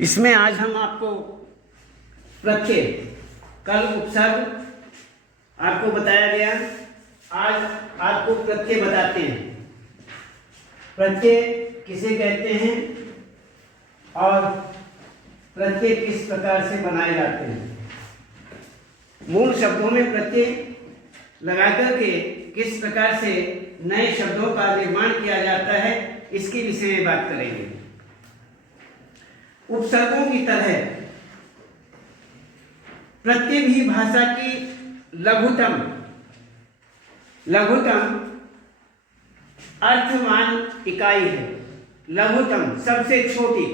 इसमें आज हम आपको प्रत्यय, कल उपसर्ग आपको बताया गया, आज आपको प्रत्यय बताते हैं। प्रत्यय किसे कहते हैं और प्रत्यय किस प्रकार से बनाए जाते हैं। मूल शब्दों में प्रत्यय लगा करके किस प्रकार से नए शब्दों का निर्माण किया जाता है, इसके विषय में बात करेंगे। उपसर्गों की तरह प्रत्यय भी भाषा की लघुतम अर्थवान इकाई है। लघुतम सबसे छोटी,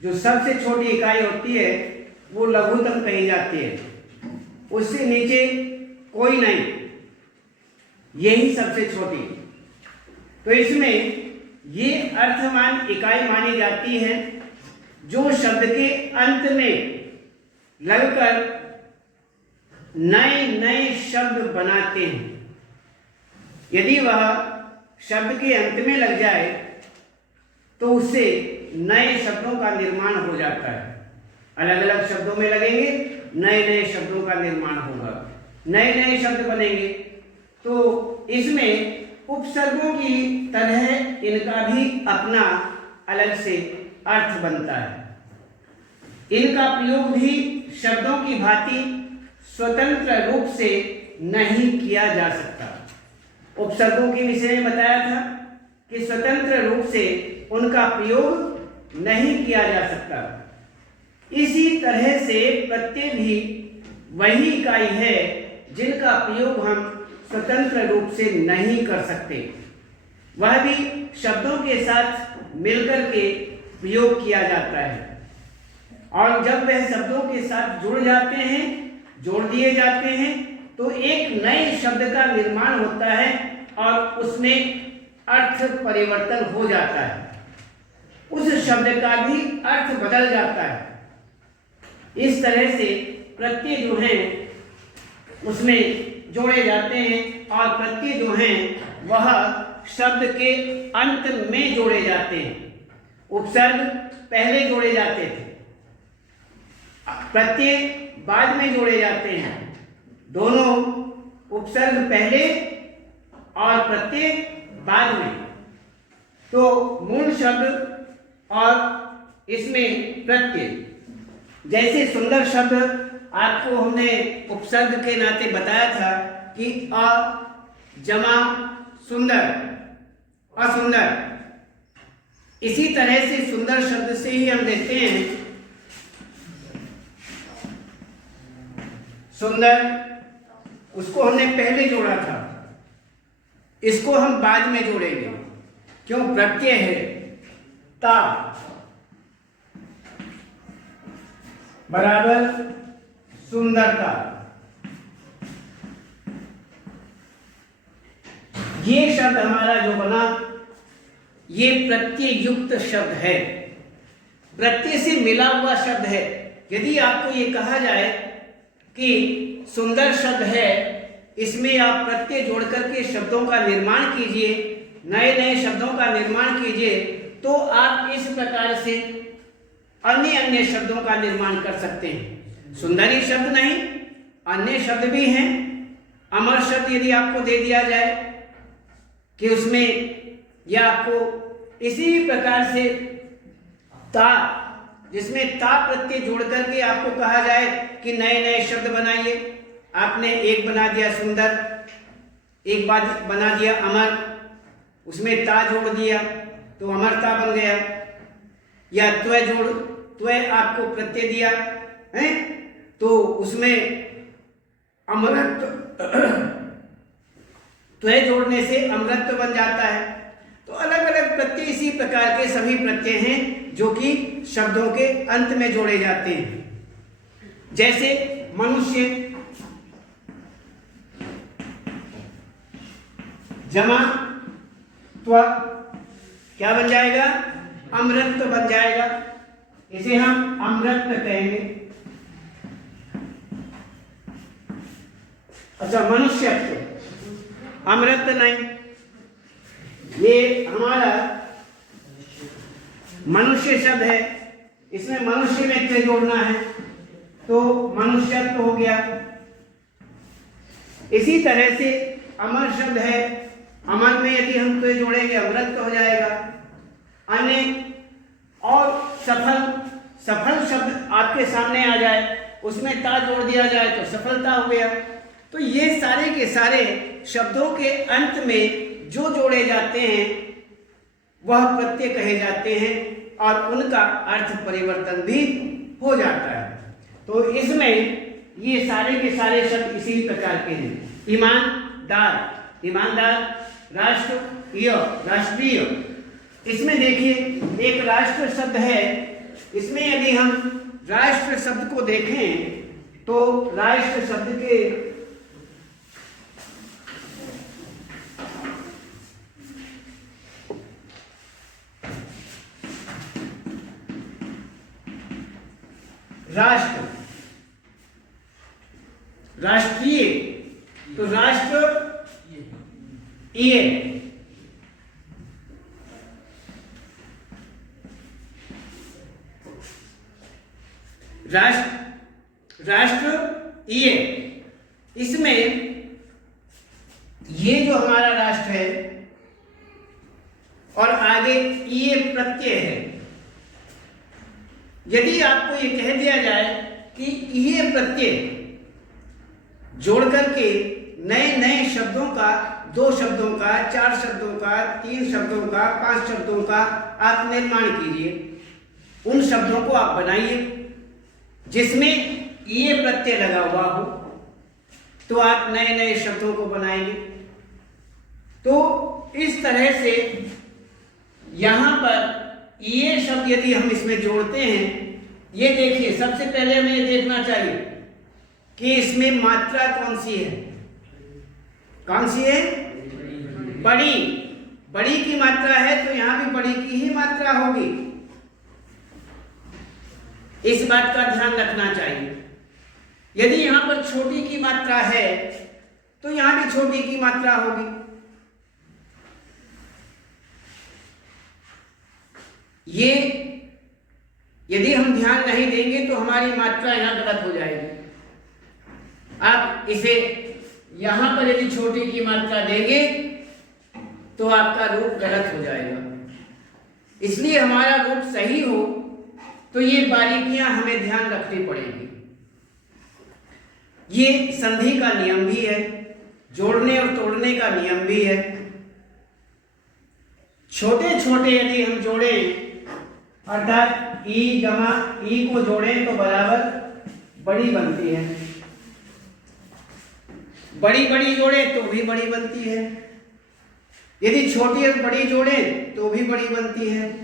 जो सबसे छोटी इकाई होती है वो लघुतम कही जाती है। उससे नीचे कोई नहीं, यही सबसे छोटी। तो इसमें ये अर्थवान इकाई मानी जाती है जो शब्द के अंत में लगकर नए नए शब्द बनाते हैं। यदि वह शब्द के अंत में लग जाए तो उससे नए शब्दों का निर्माण हो जाता है। अलग अलग शब्दों में लगेंगे, नए नए शब्दों का निर्माण होगा, नए नए शब्द बनेंगे। तो इसमें उपसर्गों की तरह इनका भी अपना अलग से अर्थ बनता है। इनका प्रयोग भी शब्दों की भांति स्वतंत्र रूप से नहीं किया जा सकता। उपसर्गों के विषय में बताया था कि स्वतंत्र रूप से उनका प्रयोग नहीं किया जा सकता। इसी तरह से प्रत्यय भी वही इकाई है जिनका प्रयोग हम स्वतंत्र रूप से नहीं कर सकते। वह भी शब्दों के साथ मिलकर के प्रयोग किया जाता है, और जब वह शब्दों के साथ जुड़ जाते हैं, जोड़ दिए जाते हैं, तो एक नए शब्द का निर्माण होता है और उसमें अर्थ परिवर्तन हो जाता है। उस शब्द का भी अर्थ बदल जाता है। इस तरह से प्रत्यय जो हैं उसमें जोड़े जाते हैं, और प्रत्यय जो हैं वह शब्द के अंत में जोड़े जाते हैं। उपसर्ग पहले जोड़े जाते थे, प्रत्यय बाद में जोड़े जाते हैं। दोनों, उपसर्ग पहले और प्रत्यय बाद में। तो मूल शब्द और इसमें प्रत्यय, जैसे सुंदर शब्द आपको हमने उपसर्ग के नाते बताया था कि अ जमा सुंदर, असुंदर। इसी तरह से सुंदर शब्द से ही हम देखते हैं सुंदर, उसको हमने पहले जोड़ा था, इसको हम बाद में जोड़ेंगे। क्यों? प्रत्यय है। ता बराबर सुंदरता। ये शब्द हमारा जो बना, ये प्रत्यय युक्त शब्द है, प्रत्यय से मिला हुआ शब्द है। यदि आपको ये कहा जाए कि सुंदर शब्द है, इसमें आप प्रत्यय जोड़ करके शब्दों का निर्माण कीजिए, नए नए शब्दों का निर्माण कीजिए, तो आप इस प्रकार से अन्य अन्य शब्दों का निर्माण कर सकते हैं। सुंदर ही शब्द नहीं, अन्य शब्द भी हैं। अमर शब्द यदि आपको दे दिया जाए कि उसमें, या आपको इसी प्रकार से ता, जिसमें ता प्रत्यय जोड़ करके आपको कहा जाए कि नए नए शब्द बनाइए, आपने एक बना दिया सुंदर, एक बाद बना दिया अमर, उसमें ता जोड़ दिया तो अमरता बन गया। या त्वय जोड़, त्वय आपको प्रत्यय दिया है तो उसमें अमरत्व, त्वय जोड़ने से अमरत्व बन जाता है। तो अलग अलग प्रत्यय इसी प्रकार के सभी प्रत्यय हैं जो कि शब्दों के अंत में जोड़े जाते हैं। जैसे मनुष्य, जमा त्व, क्या बन जाएगा? अमृत बन जाएगा। इसे हम अमृत कहेंगे। अच्छा, मनुष्य, अमृत नहीं, ये हमारा मनुष्य शब्द है, इसमें मनुष्य में से जोड़ना है तो मनुष्यत्व हो गया। इसी तरह से अमर शब्द है, अमर में यदि हम तो जोड़ेंगे अमृत हो जाएगा। अन्य और सफल, सफल शब्द आपके सामने आ जाए, उसमें ता जोड़ दिया जाए तो सफलता हो गया। तो ये सारे के सारे शब्दों के अंत में जो जोड़े जाते हैं वह प्रत्यय कहे जाते हैं और उनका अर्थ परिवर्तन भी हो जाता है। तो इसमें ये सारे के सारे शब्द इसी प्रकार के हैं। ईमानदार, ईमानदार, राष्ट्रीय, राष्ट्रीय। इसमें देखिए एक राष्ट्र शब्द है, इसमें यदि हम राष्ट्र शब्द को देखें तो राष्ट्र शब्द के राष्ट्र, राष्ट्रीय, तो राष्ट्र ये राष्ट्र ये, इसमें ये जो हमारा राष्ट्र है और आगे ये प्रत्यय है। यदि आपको ये कह दिया जाए कि ये प्रत्यय जोड़ करके नए नए शब्दों का, 2 शब्दों का, 4 शब्दों का, 3 शब्दों का, 5 शब्दों का आप निर्माण कीजिए, उन शब्दों को आप बनाइए जिसमें ये प्रत्यय लगा हुआ हो, तो आप नए नए शब्दों को बनाएंगे। तो इस तरह से यहां पर ये शब्द यदि हम इसमें जोड़ते हैं, ये देखिए सबसे पहले हमें ये देखना चाहिए कि इसमें मात्रा कौन सी है, कौन सी है? बड़ी, बड़ी की मात्रा है तो यहां भी बड़ी की ही मात्रा होगी, इस बात का ध्यान रखना चाहिए। यदि यहां पर छोटी की मात्रा है तो यहां भी छोटी की मात्रा होगी। ये यदि हम ध्यान नहीं देंगे तो हमारी मात्रा यहां गलत हो जाएगी। आप इसे यहां पर यदि छोटी की मात्रा देंगे तो आपका रूप गलत हो जाएगा। इसलिए हमारा रूप सही हो तो ये बारीकियां हमें ध्यान रखनी पड़ेगी। ये संधि का नियम भी है, जोड़ने और तोड़ने का नियम भी है। छोटे छोटे यदि हम जोड़ें, अर्थात ई जमा ई को जोड़ें तो बराबर बड़ी बनती है, बड़ी बड़ी जोड़े तो भी बड़ी बनती है, यदि छोटी और बड़ी जोड़े तो भी बड़ी बनती है,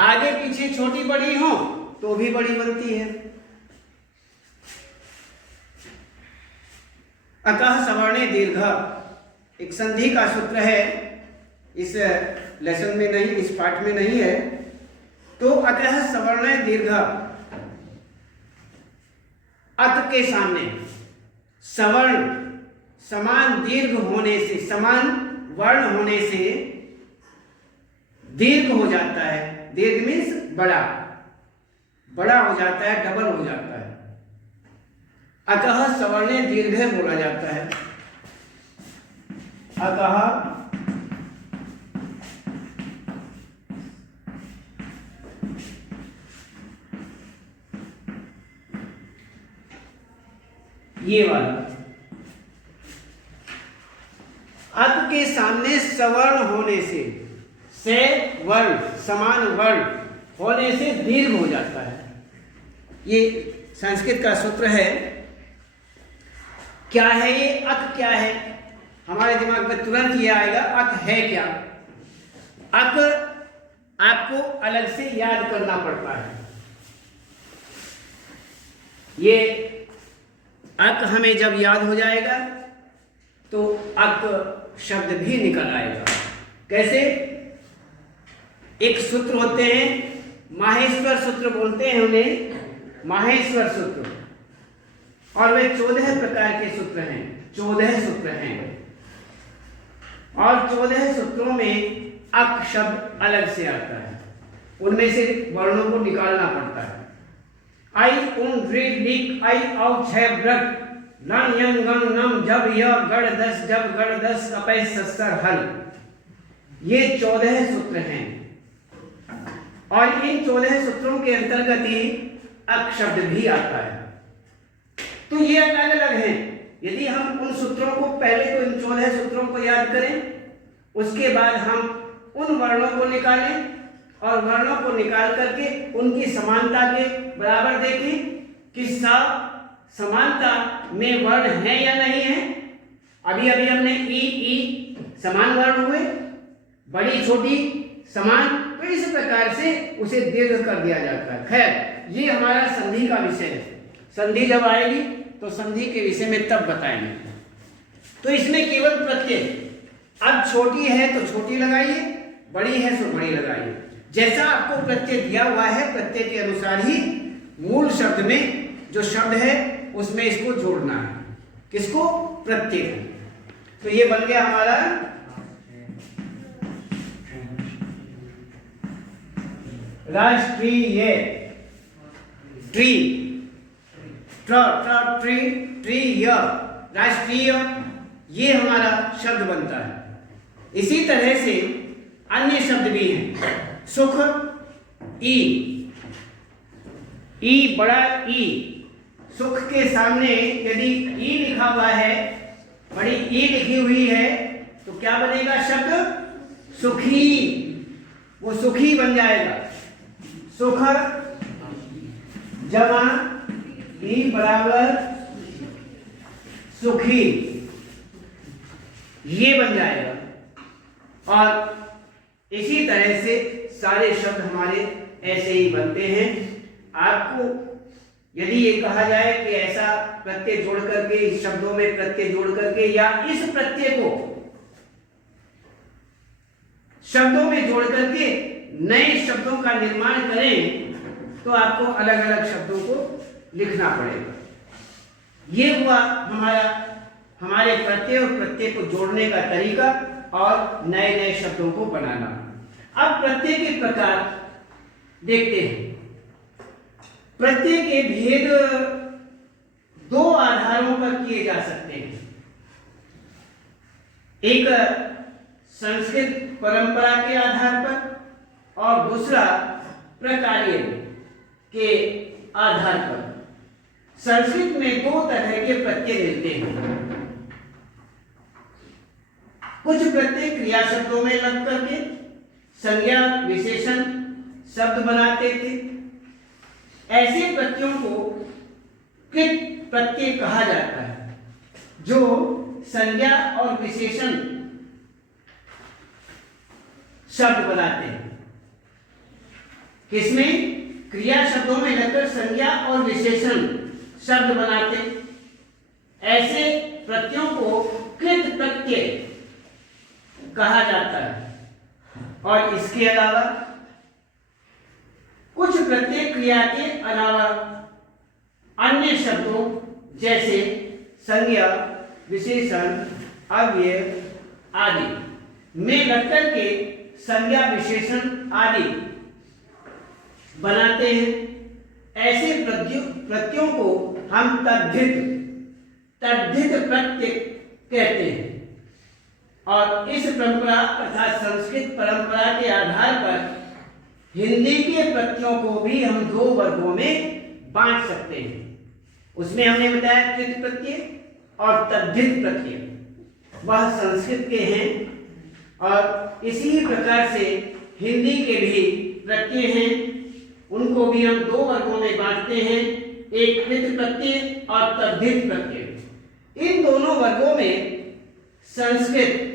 आगे पीछे छोटी बड़ी हो तो भी बड़ी बनती है। अतः सवर्णे दीर्घ एक संधि का सूत्र है, इस लेसन में नहीं, इस पाठ में नहीं है। तो अतः सवर्णे दीर्घ, अत के सामने सवर्ण समान दीर्घ होने से, समान वर्ण होने से दीर्घ हो जाता है। दीर्घ मीन्स बड़ा, बड़ा हो जाता है, डबल हो जाता है। अतः सवर्णे दीर्घ बोला जाता है। अतः ये वाला अत के सामने सवर्ण होने से वर्ण समान वर्ण होने से दीर्घ हो जाता है। ये संस्कृत का सूत्र है। क्या है ये? अत क्या है? हमारे दिमाग में तुरंत ये आएगा, अत है क्या? अत आपको अलग से याद करना पड़ता है। ये अक हमें जब याद हो जाएगा तो अक शब्द भी निकल आएगा। कैसे? एक सूत्र होते हैं, माहेश्वर सूत्र बोलते हैं उन्हें, माहेश्वर सूत्र, और वे 14 प्रकार के सूत्र हैं, 14 सूत्र हैं, और 14 सूत्रों में अक शब्द अलग से आता है। उनमें से वर्णों को निकालना पड़ता है। आई उन री लिक आई आउ छह ब्रट लन यंग गंग नम जब य गढ़ दस जब गढ़ दस कपै सस्तर हल। ये 14 सूत्र हैं और इन 14 सूत्रों के अंतर्गत ही अक शब्द भी आता है। तो ये अलग अलग हैं। यदि हम उन सूत्रों को पहले तो इन 14 सूत्रों को याद करें, उसके बाद हम उन वर्णों को निकालें और वर्णों को निकाल करके उनकी समानता के बराबर देखें कि समानता में वर्ण है या नहीं है। अभी अभी हमने ई समान वर्ण हुए, बड़ी छोटी समान, तो इस प्रकार से उसे दीर्घ कर दिया जाता है। खैर, ये हमारा संधि का विषय है। संधि जब आएगी तो संधि के विषय में तब बताएंगे। तो इसमें केवल प्रत्यय, अब छोटी है तो छोटी लगाइए, बड़ी है तो बड़ी लगाइए। जैसा आपको प्रत्यय दिया हुआ है, प्रत्यय के अनुसार ही मूल शब्द में जो शब्द है उसमें इसको जोड़ना है। किसको? प्रत्यय। तो ये बन गया हमारा राष्ट्रीय ट्री, ट्री ट्री राष्ट्रीय, ये हमारा शब्द बनता है। इसी तरह से अन्य शब्द भी हैं। सुख ई बड़ा ई, सुख के सामने यदि ई लिखा हुआ है, बड़ी ई लिखी हुई है, तो क्या बनेगा शब्द? सुखी। वो सुखी बन जाएगा। सुख जमा ई बराबर सुखी, ये बन जाएगा। और इसी तरह से सारे शब्द हमारे ऐसे ही बनते हैं। आपको यदि ये कहा जाए कि ऐसा प्रत्यय जोड़ करके, इस शब्दों में प्रत्यय जोड़ करके या इस प्रत्यय को शब्दों में जोड़ करके नए शब्दों का निर्माण करें, तो आपको अलग अलग शब्दों को लिखना पड़ेगा। ये हुआ हमारे प्रत्यय और प्रत्यय को जोड़ने का तरीका और नए नए शब्दों को बनाना। अब प्रत्यय के प्रकार देखते हैं। प्रत्यय के भेद दो आधारों पर किए जा सकते हैं। एक संस्कृत परंपरा के आधार पर और दूसरा प्रकार्य के आधार पर। संस्कृत में दो तरह के प्रत्यय मिलते हैं। कुछ प्रत्यय क्रिया शब्दों में लग करके संज्ञा विशेषण शब्द बनाते थे। ऐसे प्रत्ययों को कृत प्रत्यय कहा जाता है, जो संज्ञा और विशेषण शब्द बनाते हैं। किसमें? क्रिया शब्दों में लगकर संज्ञा और विशेषण शब्द बनाते। ऐसे प्रत्ययों को कृत प्रत्यय कहा जाता है। और इसके अलावा कुछ प्रत्यय क्रिया के अलावा अन्य शब्दों जैसे संज्ञा, विशेषण, अव्यय आदि में लगकर के संज्ञा, विशेषण आदि बनाते हैं। ऐसे प्रत्ययों को हम तद्धित प्रत्यय कहते हैं। और इस परंपरा अर्थात संस्कृत परंपरा के आधार पर हिंदी के प्रत्ययों को भी हम दो वर्गों में बांट सकते हैं। उसमें हमने बताया कृत प्रत्यय और तद्धित प्रत्यय, वह संस्कृत के हैं। और इसी प्रकार से हिंदी के भी प्रत्यय हैं, उनको भी हम दो वर्गों में बांटते हैं, एक कृत प्रत्यय और तद्धित प्रत्यय। इन दोनों वर्गों में संस्कृत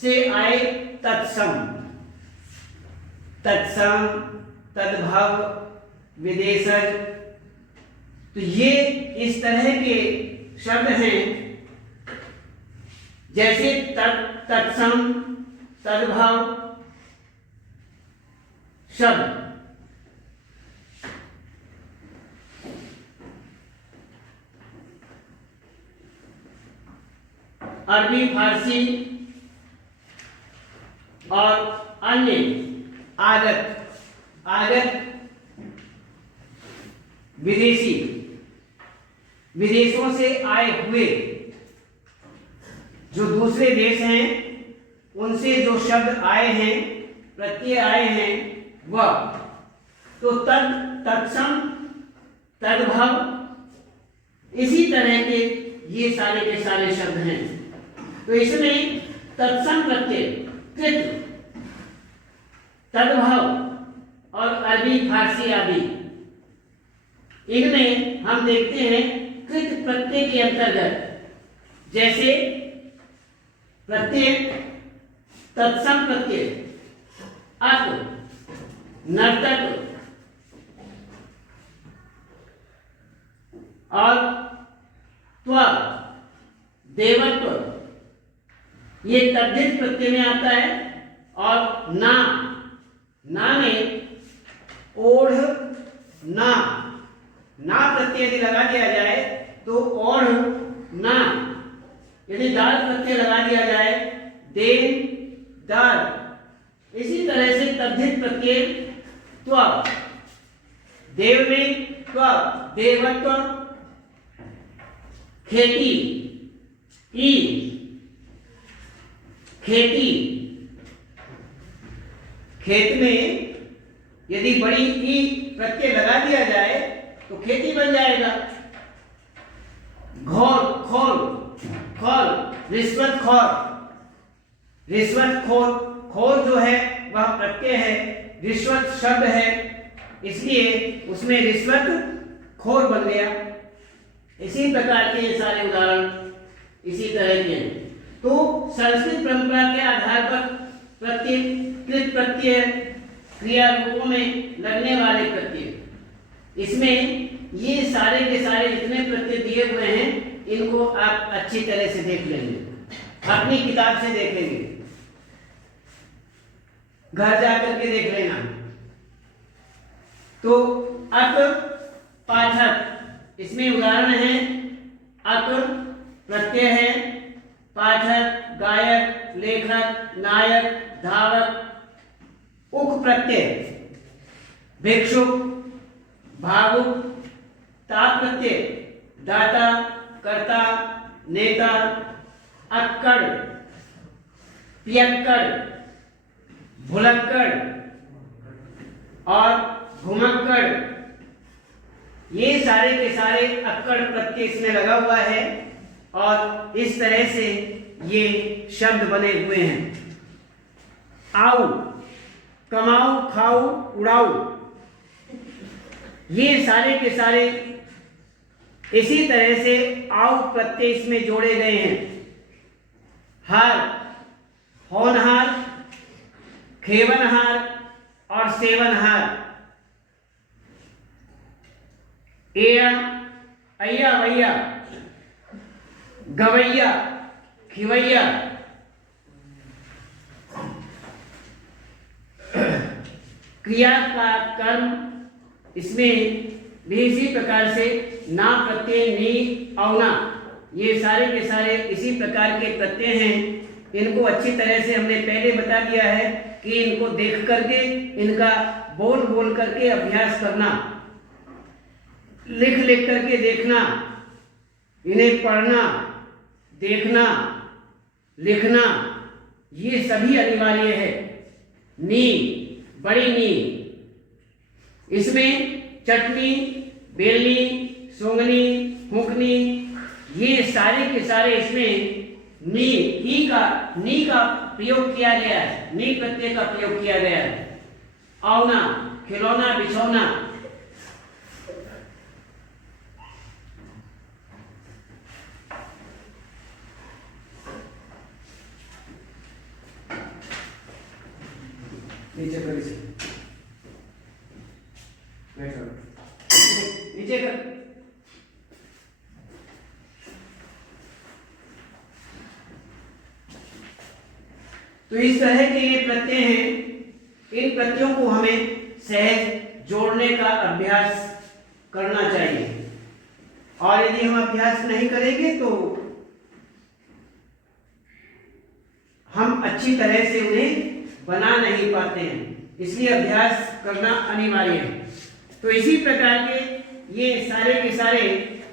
से आए तत्सम, तद्भव, विदेशज, तो ये इस तरह के शब्द हैं जैसे तत्सम, तद्भव शब्द। अरबी, फारसी और अन्य आदत आगत, विदेशी, विदेशों से आए हुए जो दूसरे देश हैं उनसे जो शब्द आए हैं, प्रत्यय आए हैं, वह तो तद, तत्सम, तद्भव, इसी तरह के ये सारे के सारे शब्द हैं। तो इसमें तत्सम प्रत्यय, कृत, तद्भव और अरबी, फारसी आदि, इनमें हम देखते हैं कृत प्रत्यय के अंतर्गत, जैसे प्रत्यय तत्सम प्रत्यय अत, नर्तक और त्व, देवत्व, ये तद्धित प्रत्यय में आता है। और ना, ना में ओढ़ ना, ना प्रत्यय यदि लगा दिया जाए तो ओढ़ ना, यदि दाल प्रत्यय लगा दिया जाए देन, दाल, इसी तरह से तद्धित प्रत्यय त्व, देव में त्व, देवत्व, खेती, ई, खेती, खेत में यदि बड़ी ई प्रत्यय लगा दिया जाए तो खेती बन जाएगा। घोर, खोल, खोल, रिश्वत खोर, रिश्वत खोर, खोर जो है वह प्रत्यय है, रिश्वत शब्द है, इसलिए उसमें रिश्वत खोर बन गया। इसी प्रकार के ये सारे उदाहरण इसी तरह के हैं। तो संस्कृत परंपरा के आधार पर प्रत्यय, कृत प्रत्यय, क्रिया रूपों में लगने वाले प्रत्यय, इसमें ये सारे के सारे जितने प्रत्यय दिए हुए हैं इनको आप अच्छी तरह से देख लेंगे, अपनी किताब से देखेंगे, घर जाकर के देख लेना। तो अक, पाठक, इसमें उदाहरण है अक प्रत्यय है, पाठक, गायक, लेखक, नायक, धावक, उक प्रत्यय, भिक्षुक, भावुक, ता प्रत्यय, दाता, कर्ता, नेता, अक्कड़, पियक्कड़, भुलक्कड़ और घुमक्कड़, ये सारे के सारे अक्कड़ प्रत्यय इसमें लगा हुआ है और इस तरह से ये शब्द बने हुए हैं। आओ, कमाओ, खाओ, उड़ाओ, ये सारे के सारे इसी तरह से आओ प्रत्यय इसमें जोड़े गए हैं। हार, होनहार, खेवनहार और सेवनहार, एया, अय्या वैया, गवैया, खिवैया, क्रिया का कर्म, इसमें भी इसी प्रकार से ना प्रत्यय, नी, औना, ये सारे के सारे इसी प्रकार के प्रत्यय हैं। इनको अच्छी तरह से हमने पहले बता दिया है कि इनको देख करके, इनका बोल बोल करके अभ्यास करना, लिख लिख करके देखना, इन्हें पढ़ना, देखना, लिखना, ये सभी अनिवार्य है। नी, बड़ी नी, इसमें चटनी, बेलनी, सूंघनी, फूंकनी, ये सारे के सारे इसमें नी का प्रयोग किया गया है, नी प्रत्यय का प्रयोग किया गया है। औना, खिलौना, बिछौना, नीचे कर, नीचे कर। तो इस तरह के ये प्रत्यय हैं, इन प्रत्ययों को हमें सहज जोड़ने का अभ्यास करना चाहिए, और यदि हम अभ्यास नहीं करेंगे तो हम अच्छी तरह से उन्हें बना नहीं पाते हैं। इसलिए अभ्यास करना अनिवार्य है। तो इसी प्रकार के ये सारे के सारे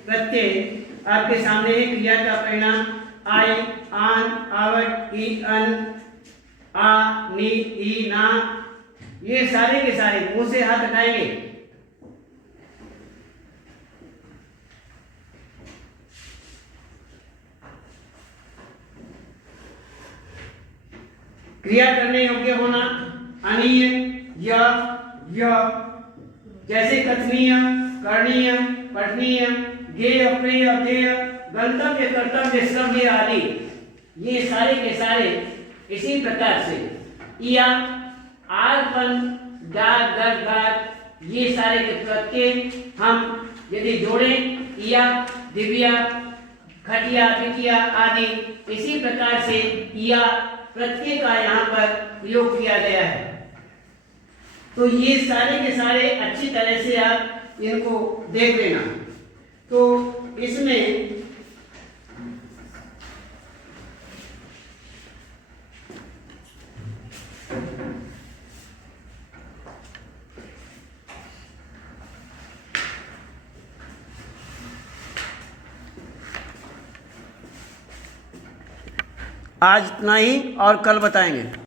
प्रत्यय आपके सामने है। क्रिया का परिणाम आई, आन, आवट, ई, अन, आ, नी, ई, ना, ये सारे के सारे मुंह से हाथ हटाएंगे। क्रिया करने योग्य होना, अनीय, य, जैसे कथनीय, करणीय, पठनीय, गेय, प्रिय, अध्येय, गंतव्य, कर्तव्य, श्रव्य आदि, ये सारे के सारे इसी प्रकार से या, आरपन, डार, दर, दार, ये सारे के प्रत्यय हम यदि जोड़ें, या, दिव्या, खटिया, पिटिया आदि, इसी प्रकार से या प्रत्यय का यहाँ पर प्रयोग किया गया है। तो ये सारे के सारे अच्छी तरह से आप इनको देख लेना। तो इसमें आज इतना ही और कल बताएंगे।